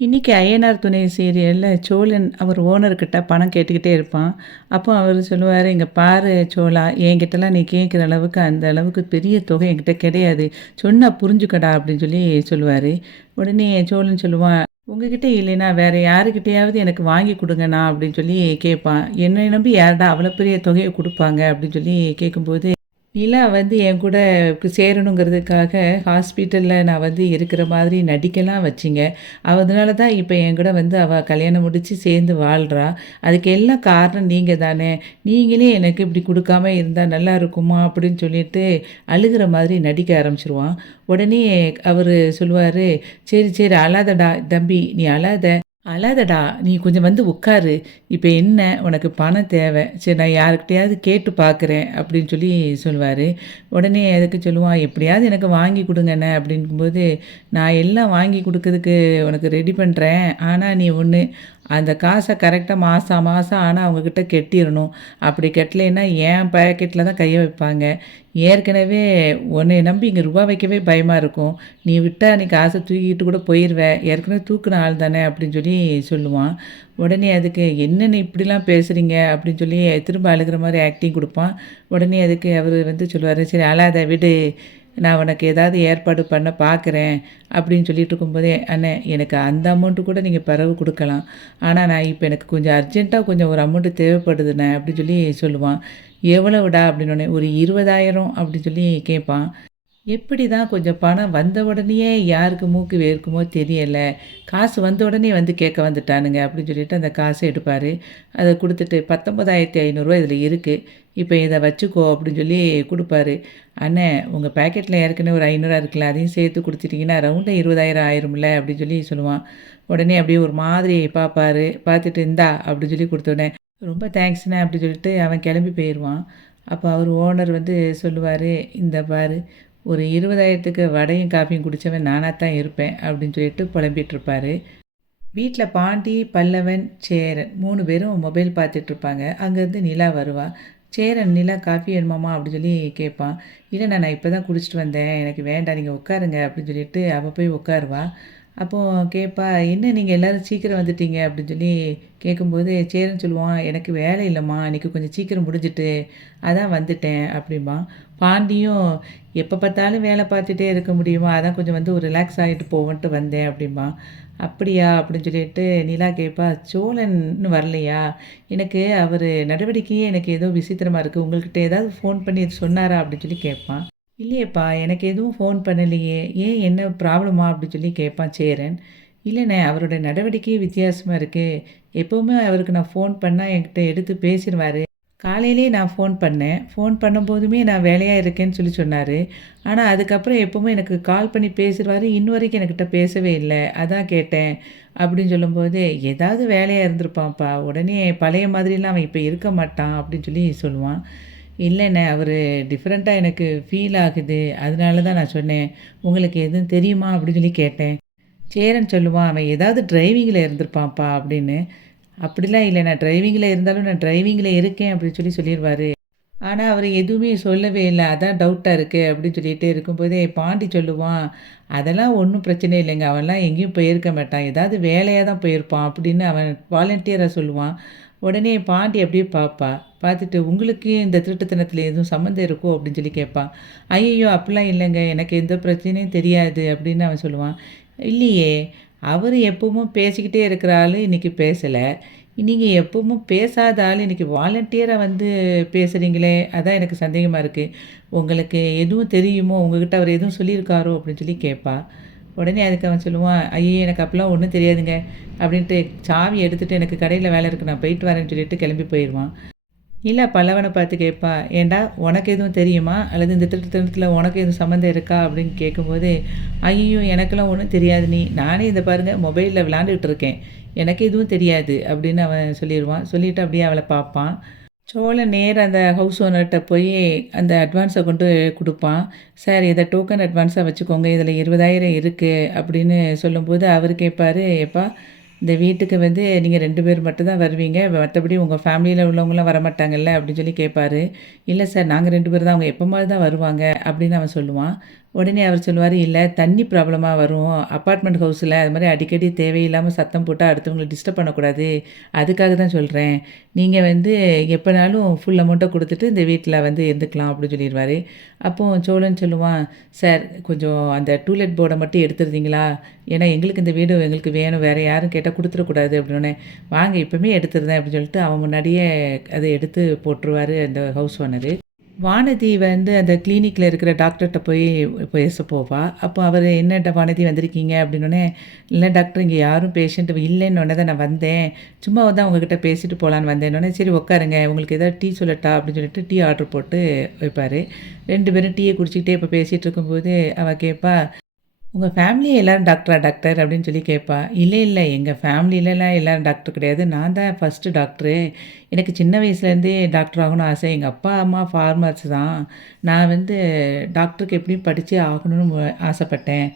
இன்னைக்கு ஐயனார் துணை சீரியல்ல சோழன் அவர் ஓனர்கிட்ட பணம் கேட்டுக்கிட்டே இருப்பான். அப்போ அவர் சொல்லுவாரு, "இங்க பாரு சோழா, என்கிட்டலாம் நீ கேட்குற அளவுக்கு அந்த அளவுக்கு பெரிய தொகை என்கிட்ட கிடையாது. சொன்னா புரிஞ்சுக்கடா" அப்படின்னு சொல்லி சொல்லுவாரு. உடனே சோழன் சொல்லுவான், "உங்ககிட்ட இல்லைன்னா வேற யாருக்கிட்டயாவது எனக்கு வாங்கி குடுங்கண்ணா" அப்படின்னு சொல்லி கேட்பான். "என்னை நம்பி யாருடா அவ்வளோ பெரிய தொகைய குடுப்பாங்க?" அப்படின்னு சொல்லி கேட்கும்போது நிலா வந்து என் கூட சேரணுங்கிறதுக்காக ஹாஸ்பிட்டல்ல நான் வந்து இருக்கிற மாதிரி நடிக்கலாம் வச்சீங்க. அதனால தான் இப்ப என் கூட வந்து அவ கல்யாணம் முடிச்சு சேர்ந்து வாழ்றா. அதுக்கு எல்லாம் காரணம் நீங்க தானே. நீங்களே எனக்கு இப்படி குடுக்காம இருந்தா நல்லா இருக்குமா? அப்படின்னு சொல்லிட்டு அழுகுற மாதிரி நடிக்க ஆரம்பிச்சுருவான். உடனே அவரு சொல்லுவாரு, "சரி, சரி அழாதடா தம்பி, நீ அழாத. அழாதடா! நீ கொஞ்சம் வந்து உட்காரு. இப்ப என்ன உனக்கு பணம் தேவை. சரி நான் யார்கிட்டயாவது கேட்டு பார்க்குறேன் அப்படின்னு சொல்லி சொல்லுவாரு. உடனே அதுக்கு சொல்லுவான், எப்படியாவது எனக்கு வாங்கி குடுங்கண்ணே அப்படிங்கும்போது, நான் எல்லாம் வாங்கி குடுக்கறதுக்கு உனக்கு ரெடி பண்றேன். ஆனா நீ ஒண்ணு, அந்த காச கரெக்ட்டா மாசம் மாசம் ஆனா அவங்ககிட்ட கட்டிறணும். அப்படி கட்டலைன்னா என் பாக்கெட்ல தான் கைய வைப்பாங்க. ஏற்கனவே உன்னைய நம்பி இங்க ரூபா வைக்கவே பயமா இருக்கும். நீ விட்டா நீ காச தூக்கிட்டு கூட போயிருவ. ஏற்கனவே தூக்குன ஆள் தானே அப்படின்னு சொல்லி சொல்லுவான். உடனே அதுக்கு "என்ன நீ இப்படிலாம் பேசுறீங்க?" அப்படின்னு சொல்லி திரும்ப அழுகுற மாரி ஆக்டிங் குடுப்பான். உடனே அதுக்கு அவரு வந்து சொல்லுவாரு, "சரி அழாத விடு. நான் உனக்கு ஏதாவது ஏற்பாடு பண்ண பார்க்குறேன்." அப்படின்னு சொல்லிட்டு இருக்கும்போதே, "அண்ணே எனக்கு அந்த அமௌண்ட்டு கூட நீங்க பிறவு குடுக்கலாம். ஆனா நான் இப்ப எனக்கு கொஞ்சம் அர்ஜென்ட்டா கொஞ்சம் ஒரு அமௌண்ட்டு தேவைப்படுதுண்ணே." அப்படின்னு சொல்லி சொல்லுவான். "எவ்வளவுடா?" அப்படின்னோனே, "ஒரு 20,000" அப்படின்னு சொல்லி கேட்பான். எப்படி தான் கொஞ்சம் பணம் வந்த உடனேயே யாருக்கு மூக்கு வேர்க்குமோ தெரியல. காசு வந்த உடனே வந்து கேட்க வந்துட்டானுங்க அப்படின்னு சொல்லிட்டு அந்த காச எடுப்பாரு. அத குடுத்துட்டு ரூ. 19,500 இதில இருக்கு. இப்ப இத வச்சுக்கோ அப்படின்னு சொல்லி குடுப்பாரு. அண்ணே உங்க பாக்கெட்ல ஏற்கனவே ஒரு 500 இருக்குல்ல. அதையும் சேர்த்து குடுத்துட்டீங்கன்னா ரவுண்டா 20,000 ஆயிரும்ல அப்படின்னு சொல்லி சொல்லுவான். உடனே அப்படியே ஒரு மாதிரி பார்ப்பாரு. பார்த்துட்டு இந்தா அப்படின்னு சொல்லி குடுத்தோனே, ரொம்ப தேங்க்ஸ்ண்ணே அப்படின்னு சொல்லிட்டு அவன் கிளம்பி போயிருவான். அப்ப அவரு ஓனர் வந்து சொல்லுவாரு, இந்த பாரு ஒரு 20,000க்கு வடையும், காஃபியும் குடிச்சவன் நானா தான் இருப்பேன் அப்படின்னு சொல்லிட்டு புலம்பிட்டு இருப்பாரு. வீட்ல பாண்டி, பல்லவன், சேரன் 3 பேரும் மொபைல் பார்த்துட்ருப்பாங்க. அங்கேருந்து நிலா வருவா. சேரன், "நிலா காஃபி வேணுமாம்மா?" அப்படின்னு சொல்லி கேட்பான். "இல்லண்ணா நான் இப்ப தான் குடிச்சிட்டு வந்தேன். எனக்கு வேண்டாம். நீங்க உட்காருங்க." அப்படின்னு சொல்லிட்டு அவ போய் உட்காருவா. அப்போ கேட்பா, "என்ன நீங்க எல்லாரும் சீக்கிரம் வந்துட்டீங்க?" அப்படின்னு சொல்லி கேட்கும்போது, சேரன் சொல்லுவான், "எனக்கு வேலை இல்லம்மா. இன்னைக்கு கொஞ்சம் சீக்கிரம் முடிஞ்சுட்டு, அதான் வந்துட்டேன்." அப்படிம்பான். பாண்டியும், "எப்ப பார்த்தாலும் வேலை பார்த்துட்டே இருக்க முடியுமா? அதான் கொஞ்சம் வந்து ஒரு ரிலாக்ஸ் ஆகிட்டு போவோன்ட்டு வந்தேன்." அப்படிம்பான். "அப்படியா?" அப்படின்னு சொல்லிட்டு நிலா கேட்பா, "சோழன் இன்னும் வரலையா? எனக்கு அவரு நடவடிக்கையே எனக்கு ஏதோ விசித்திரமா இருக்கு. உங்கள்கிட்ட ஏதாவது ஃபோன் பண்ணி சொன்னாரா?" அப்படின்னு சொல்லி கேட்பான். "இல்லையேப்பா, எனக்கு எதுவும் ஃபோன் பண்ணலையே. ஏன் என்ன ப்ராப்ளமா?" அப்படின்னு சொல்லி கேட்பான் சேரன். "இல்லண்ணே, அவரோட நடவடிக்கையே வித்தியாசமா இருக்கு. எப்பவுமே அவருக்கு நான் ஃபோன் பண்ணா என்கிட்ட எடுத்து பேசிருவாரு. காலையிலேயே நான் ஃபோன் பண்ணேன். ஃபோன் பண்ணும்போதுமே நான் வேலையா இருக்கேன்னு சொல்லி சொன்னாரு. ஆனா, அதுக்கப்புறம் எப்பவுமே எனக்கு கால் பண்ணி பேசிருவாரு. இன்ன வரைக்கும் என்கிட்ட பேசவே இல்ல. அதான் கேட்டேன்." அப்படின்னு சொல்லும்போது, "ஏதாவது வேலையா இருந்திருப்பான்ப்பா. உடனே பழைய மாதிரிலாம் அவன் இப்ப இருக்க மாட்டான்." அப்படின்னு சொல்லி சொல்லுவான். "இல்லண்ணே, அவரு டிஃபரெண்ட்டா எனக்கு ஃபீல் ஆகுது. அதனால தான் நான் சொன்னேன். உங்களுக்கு எதுவும் தெரியுமா?" அப்படின்னு சொல்லி கேட்டேன். சேரன் சொல்லுவான், "அவன் ஏதாவது டிரைவிங்கில இருந்திருப்பான்ப்பா" அப்படின்னு. "அப்படிலாம் இல்ல. நான் டிரைவிங்கில இருந்தாலும் நான் டிரைவிங்கில இருக்கேன்" அப்படின்னு சொல்லி சொல்லிருவாரு. ஆனா, அவரு எதுவுமே சொல்லவே இல்ல. "அதான் டவுட்டா இருக்கு" அப்படின்னு சொல்லிட்டே இருக்கும்போதே, பாண்டி சொல்லுவான், "அதெல்லாம் ஒண்ணும் பிரச்சனை இல்லைங்க. அவன்லாம் எங்கேயும் போயிருக்க மாட்டான். ஏதாவது வேலையா தான் போயிருப்பான்" அப்படின்னு அவன் வாலண்டியரா சொல்லுவான். உடனே பாண்டி அப்படியே பார்ப்பா. பார்த்துட்டு, "உங்களுக்கு இந்த திருட்டுத்தனத்தில எதுவும் சம்மந்தம் இருக்கோ?" அப்படின்னு சொல்லி கேட்பா. "ஐயய்யோ! அப்படிலாம் இல்லைங்க. எனக்கு எந்த பிரச்சனையும் தெரியாது" அப்படின்னு அவன் சொல்லுவான். "இல்லையே! அவரு எப்பவும் பேசிக்கிட்டே இருக்கிற ஆளு இன்னைக்கு பேசல. நீங்க எப்பவும் பேசாத ஆள் இன்னைக்கு வாலண்டியரா வந்து பேசுறீங்களே! அதான் எனக்கு சந்தேகமா இருக்கு. உங்களுக்கு எதுவும் தெரியுமோ? உங்ககிட்ட அவரு எதுவும் சொல்லியிருக்காரோ?" அப்படின்னு சொல்லி கேட்பா. உடனே அதுக்கு அவன் சொல்லுவான், "ஐயய்ய! எனக்கு அப்பலாம் ஒண்ணும் தெரியாதுங்க." அப்படின்ட்டு சாவிய எடுத்துட்டு, "எனக்கு கடையில வேலை இருக்கு. நான் போயிட்டு வரேன்னு" சொல்லிட்டு கிளம்பி போயிருவான். இல்ல பல்லவன பார்த்து கேட்பா, "ஏன்டா உனக்கு எதுவும் தெரியுமா? அல்லது இந்த திருட்டுத்தனத்தில உனக்கு எதுவும் சம்மந்தம் இருக்கா?" அப்படின்னு கேட்கும்போது, "ஐய்யய்யோ! எனக்கெல்லாம் ஒண்ணும் தெரியாது நீ. நானே இத பாருங்க மொபைல்ல விளையாண்டுட்டு இருக்கேன். எனக்கு எதுவும் தெரியாது." அப்படின்னு அவன் சொல்லிருவான். சொல்லிட்டு அப்படியே அவள பார்ப்பான். சோழன் நேரா அந்த ஹவுஸ் ஓனர்ட்ட போயி அந்த அட்வான்ஸ கொண்டு குடுப்பான். "சார் இத டோக்கன் அட்வான்ஸா வச்சுக்கோங்க. இதில 20,000 இருக்கு." அப்படின்னு சொல்லும்போது அவரு கேட்பாரு, "எப்பா இந்த வீட்டுக்கு வந்து நீங்க 2 பேர் மட்டும் தான் வருவீங்க. மத்தபடி உங்க ஃபேமிலியில உள்ளவங்கலாம் வரமாட்டாங்கல்ல?" அப்படின்னு சொல்லி கேட்பாரு. "இல்ல சார் நாங்க 2 பேர் தான். அவங்க எப்பமாவது தான் வருவாங்க." அப்படின்னு அவன் சொல்லுவான். உடனே அவர் சொல்லுவாரு, "இல்ல தண்ணி ப்ராப்ளமா வரும். அப்பார்ட்மெண்ட் ஹவுஸ்ல அது மாரி அடிக்கடி தேவையில்லாம சத்தம் போட்டா அடுத்தவங்கள டிஸ்டர்ப் பண்ணக்கூடாது. அதுக்காக தான் சொல்றேன். நீங்க வந்து எப்பனாலும் ஃபுல் அமௌண்ட்ட குடுத்துட்டு இந்த வீட்ல வந்து இருந்துக்கலாம்." அப்படின்னு சொல்லிருவாரு. அப்போ சோழன் சொல்லுவான், "சார் கொஞ்சம் அந்த டூலெட் போர்ட மட்டும் எடுத்துறீங்களா? ஏன்னா எங்களுக்கு இந்த வீடு எங்களுக்கு வேணும். வேற யாரும் கேட்டா குடுத்துறக்கூடாது." அப்படின்னோனே, "வாங்க இப்பமே எடுத்துருந்தேன்." அப்படின்னு சொல்லிட்டு அவன் முன்னாடியே அத எடுத்து போட்டுருவாரு அந்த ஹவுஸ் ஓனரு. வானதி வந்து அந்த கிளினிக்ல இருக்கிற டாக்டர்ட்ட போய் பேச போவா. அப்போ அவரு "என்ன வானதி வந்திருக்கீங்க?" அப்படின்னோனே, "இல்ல டாக்டர் இங்க யாரும் பேஷண்ட் இல்லைன்னோனே தான் நான் வந்தேன். சும்மா தான் உங்ககிட்ட பேசிட்டு போலான்னு வந்தேன்னோனே, "சரி உட்காருங்க. உங்களுக்கு ஏதாவது டீ சொல்லட்டா?" அப்படின்னு சொல்லிட்டு டீ ஆர்டர் போட்டு வைப்பாரு. 2 பேரும் டீய குடிச்சுக்கிட்டே இப்ப பேசிட்டு இருக்கும்போது, அவ கேட்பா, "உங்க ஃபேமிலியே எல்லாரும் டாக்டரா டாக்டர்?" அப்படின்னு சொல்லி கேட்பா. "இல்ல, இல்ல. எங்க ஃபேமிலிலலாம் எல்லாரும் டாக்டர் கிடையாது. நான் தான் ஃபர்ஸ்ட்டு டாக்டரு. எனக்கு சின்ன வயசுலேருந்தே டாக்டர் ஆகணும்னு ஆசை. எங்க அப்பா, அம்மா ஃபார்மர்ஸ் தான். நான் வந்து டாக்டருக்கு எப்படியும் படிச்சே ஆகணும்னு ஆசைப்பட்டேன்.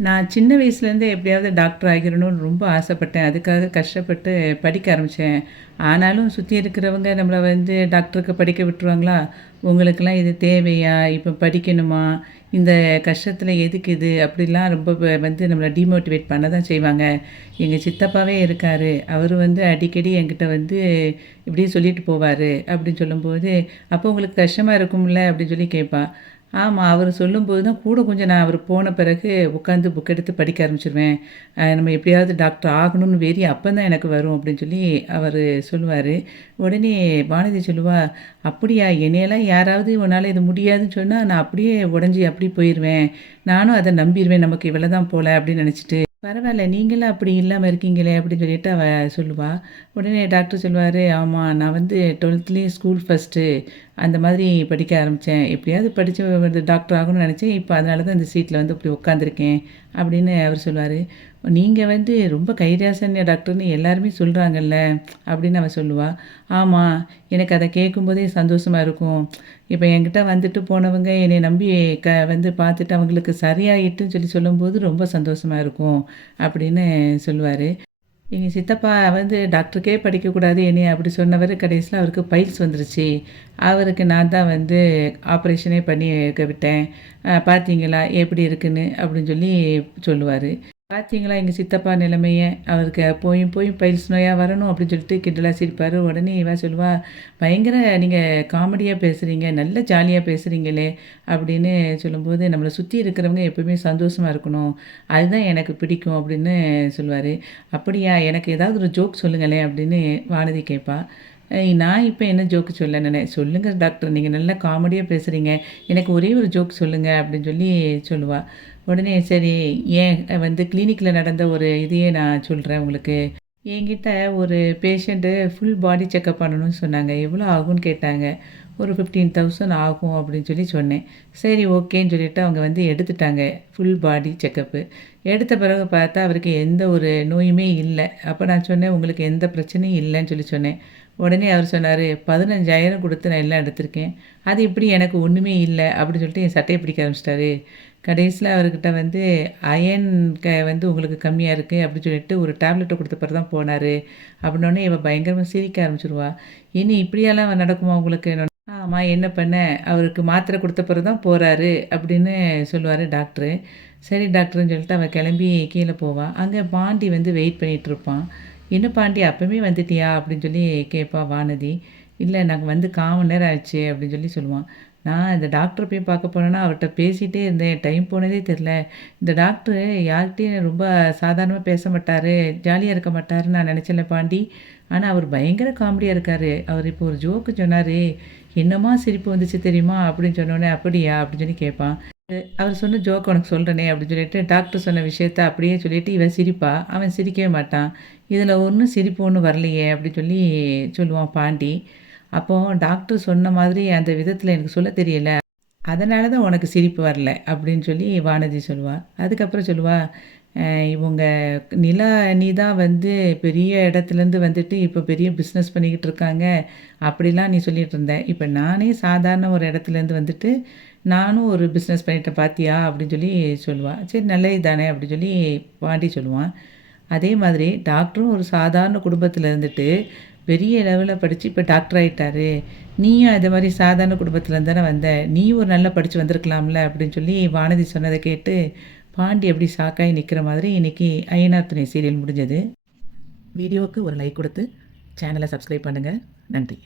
நான் சின்ன வயசுலேருந்தே எப்படியாவது டாக்டர் ஆகிரணும்னு ரொம்ப ஆசைப்பட்டேன். அதுக்காக கஷ்டப்பட்டு படிக்க ஆரம்பிச்சேன். ஆனாலும் சுத்தி இருக்கிறவங்க நம்மள வந்து டாக்டருக்கு படிக்க விட்டுருவாங்களா? "உங்களுக்கெல்லாம் இது தேவையா? இப்ப படிக்கணுமா? இந்த கஷ்டத்துல எதுக்கு இது?" அப்படிலாம் ரொம்ப வந்து நம்மள டிமோட்டிவேட் பண்ண தான் செய்வாங்க. எங்க சித்தப்பாவே இருக்காரு. அவரு வந்து அடிக்கடி என்கிட்ட வந்து இப்படி சொல்லிட்டு போவாரு. அப்படின்னு சொல்லும்போது, "அப்போ உங்களுக்கு கஷ்டமா இருக்கும்ல?" அப்படின்னு சொல்லி கேட்பா. ஆமா. அவரு சொல்லும்போது தான் கூட கொஞ்சம் நான் அவரு போன பிறகு உட்காந்து புக் எடுத்து படிக்க ஆரம்பிச்சுருவேன். நம்ம எப்படியாவது டாக்டர் ஆகணும்னு வெறி அப்பதான் எனக்கு வரும் அப்படின்னு சொல்லி அவரு சொல்லுவாரு. உடனே வானதி சொல்லுவா, "அப்படியா? என்னையெல்லாம் யாராவது உன்னால இது முடியாதுன்னு சொன்னா, நான் அப்படியே உடைஞ்சு அப்படி போயிருவேன். நானும் அத நம்பிருவேன். நமக்கு இவ்வளதான் போல அப்படின்னு நினைச்சுட்டு." பரவால்ல. நீங்கலாம் அப்படி இல்லாம இருக்கீங்களே! அப்படின்னு சொல்லிட்டு அவ சொல்லுவா. உடனே டாக்டர் சொல்லுவாரு, "ஆமா, நான் வந்து 12த்லேயும் ஸ்கூல் ஃபர்ஸ்ட்டு. அந்த மாதிரி படிக்க ஆரம்பிச்சேன். எப்படியாவது படிச்சு வந்து டாக்டர் ஆகணும்னு நெனச்சேன். இப்ப அதனால தான் இந்த சீட்ல வந்து இப்படி உட்காந்துருக்கேன்." அப்படின்னு அவர் சொல்லுவாரு. "நீங்க வந்து ரொம்ப கைராசன்ய டாக்டர்ன்னு எல்லாருமே சொல்றாங்கல்ல." அப்படின்னு அவ சொல்லுவா. "ஆமா, எனக்கு அத கேட்கும்போதே சந்தோஷமா இருக்கும். இப்ப என்கிட்ட வந்துட்டு போனவங்க என்னைய நம்பி வந்து பார்த்துட்டு அவங்களுக்கு சரியாயிட்டுன்னு சொல்லி சொல்லும்போது ரொம்ப சந்தோஷமா இருக்கும்." அப்படின்னு சொல்லுவாரு. எங்க சித்தப்பா வந்து டாக்டருக்கே படிக்கக்கூடாது என்னைய அப்படி சொன்னவரு, கடைசில அவருக்கு பைல்ஸ் வந்துருச்சு. அவருக்கு நான் தான் வந்து ஆப்ரேஷனே பண்ணி வைக்க விட்டேன். பார்த்தீங்களா எப்படி இருக்குன்னு அப்படின்னு சொல்லி சொல்லுவாரு. பார்த்தீங்களா எங்க சித்தப்பா நிலைமைய, அவருக்கு போயும் போயும் பைல்ஸ் நோயா வரணும் அப்படின்னு சொல்லிட்டு கிண்டலா சிரிப்பாரு. உடனே இவ சொல்லுவா, "பயங்கர நீங்க காமெடியா பேசுறீங்க, நல்ல ஜாலியா பேசுறீங்களே!" அப்படின்னு சொல்லும்போது, "நம்மள சுத்தி இருக்கிறவங்க எப்பவுமே சந்தோஷமா இருக்கணும். அதுதான் எனக்கு பிடிக்கும்." அப்படின்னு சொல்லுவாரு. "அப்படியா? எனக்கு ஏதாவது ஒரு ஜோக் சொல்லுங்களேன்." அப்படின்னு வானதி கேட்பா. நான் இப்ப என்ன ஜோக் சொல்ல "சொல்லுங்க டாக்டர், நீங்க நல்லா காமெடியா பேசுறீங்க. எனக்கு ஒரே ஒரு ஜோக் சொல்லுங்க." அப்படின்னு சொல்லி சொல்லுவா. உடனே சரி, ஏன் வந்து கிளினிக்ல நடந்த ஒரு இதையே நான் சொல்றேன் உங்களுக்கு. என்கிட்ட ஒரு பேஷண்ட்டு ஃபுல் பாடி செக்கப் பண்ணணும்னு சொன்னாங்க. எவ்வளோ ஆகும்ன்னு கேட்டாங்க. ஒரு 15,000 ஆகும் அப்படின்னு சொல்லி சொன்னேன். சரி ஓகேன்னு சொல்லிட்டு அவங்க வந்து எடுத்துட்டாங்க. Full body checkup. எடுத்த பிறகு பார்த்தா அவருக்கு எந்த ஒரு நோயுமே இல்ல. அப்ப நான் சொன்னேன், "உங்களுக்கு எந்த பிரச்சனையும் இல்லன்னு" சொல்லி சொன்னேன். உடனே அவர் சொன்னாரு, "15,000 குடுத்து நான் எல்லாம் எடுத்திருக்கேன். அது எப்படி எனக்கு ஒண்ணுமே இல்ல?" அப்படின்னு சொல்லிட்டு என் சட்டைய பிடிக்க ஆரம்பிச்சுட்டாரு. கடைசில அவர்கிட்ட வந்து அயர்ன் வந்து உங்களுக்கு கம்மியா இருக்கு அப்படின்னு சொல்லிட்டு ஒரு டேப்லெட்ட குடுத்த பிறகு தான் போனாரு. அப்படின்னோனே இவ பயங்கரமா சிரிக்க ஆரம்பிச்சுருவா. "என்ன இப்படியெல்லாம் நடக்குமா உங்களுக்கு?" ஆமா என்ன பண்ண? அவருக்கு மாத்திரை குடுத்த பிறகு தான் போறாரு அப்படின்னு சொல்லுவாரு டாக்டரு. சரி டாக்டர்ன்னு சொல்லிட்டு அவ கிளம்பி கீழ போவா. அங்க பாண்டி வந்து வெயிட் பண்ணிட்டு இருப்பான். "என்ன பாண்டி அப்பவே வந்துட்டியா?" அப்படின்னு சொல்லி கேட்பா வானதி. "இல்ல நாங்க வந்து 1/4 மணி நேரம் ஆச்சு" அப்படின்னு சொல்லி சொல்லுவான். நான் இந்த டாக்டர போய் பார்க்க போனேன்னா, அவர்ட்ட பேசிட்டே இருந்தேன். டைம் போனதே தெரியல. இந்த டாக்டரு யார்கிட்டயும் ரொம்ப சாதாரணமா பேச மாட்டாரு, ஜாலியா இருக்க மாட்டாருன்னு நான் நெனச்சேன்ல பாண்டி. ஆனா, அவர் பயங்கர காமெடியா இருக்காரு. அவரு இப்போ ஒரு ஜோக்கு சொன்னாரு. "என்னம்மா சிரிப்பு வந்துச்சு தெரியுமா?" அப்படின்னு சொன்னோனே, "அப்படியா?" அப்படின்னு சொல்லி கேட்பான். அவர் சொன்ன ஜோக் உனக்கு சொல்றேனே அப்படின்னு சொல்லிட்டு, டாக்டர் சொன்ன விஷயத்த அப்படியே சொல்லிட்டு இவ சிரிப்பா. அவன் சிரிக்கவே மாட்டான். "இதுல ஒண்ணும் சிரிப்பு ஒண்ணும் வரலையே" அப்படின்னு சொல்லி சொல்லுவான் பாண்டி. அப்போ டாக்டர் சொன்ன மாதிரி அந்த விதத்துல எனக்கு சொல்ல தெரியல. அதனால தான் உனக்கு சிரிப்பு வரல அப்படின்னு சொல்லி வானதி சொல்லுவா. அதுக்கப்புறம் சொல்லுவா, இவங்க நிலா தான் வந்து பெரிய இடத்துலேருந்து வந்துட்டு இப்போ பெரிய பிஸ்னஸ் பண்ணிக்கிட்டு இருக்காங்க. அப்படிலாம் நீ சொல்லிட்டு இருந்த. இப்ப நானே சாதாரண ஒரு இடத்துலேருந்து வந்துட்டு, நானும் ஒரு பிஸ்னஸ் பண்ணிட்டேன் பார்த்தியா? அப்படின்னு சொல்லி சொல்லுவா. சரி நல்லது தானே அப்படின்னு சொல்லி பாண்டி சொல்லுவான். அதே மாதிரி டாக்டரும் ஒரு சாதாரண குடும்பத்தில் இருந்துட்டு பெரிய லெவலில் படித்து இப்போ டாக்டர் ஆகிட்டாரு. நீயும் அதே மாதிரி சாதாரண குடும்பத்துலேருந்து தானே வந்த, நீயும் ஒரு நல்லா படித்து வந்திருக்கலாம்ல அப்படின்னு சொல்லி வானதி சொன்னதை கேட்டு பாண்டி எப்படி ஷாக்காகி நிற்கிற மாதிரி இன்றைக்கி ஐயனார் துணை சீரியல் முடிஞ்சது. வீடியோவுக்கு ஒரு லைக் கொடுத்து சேனலை சப்ஸ்கிரைப் பண்ணுங்கள். நன்றி.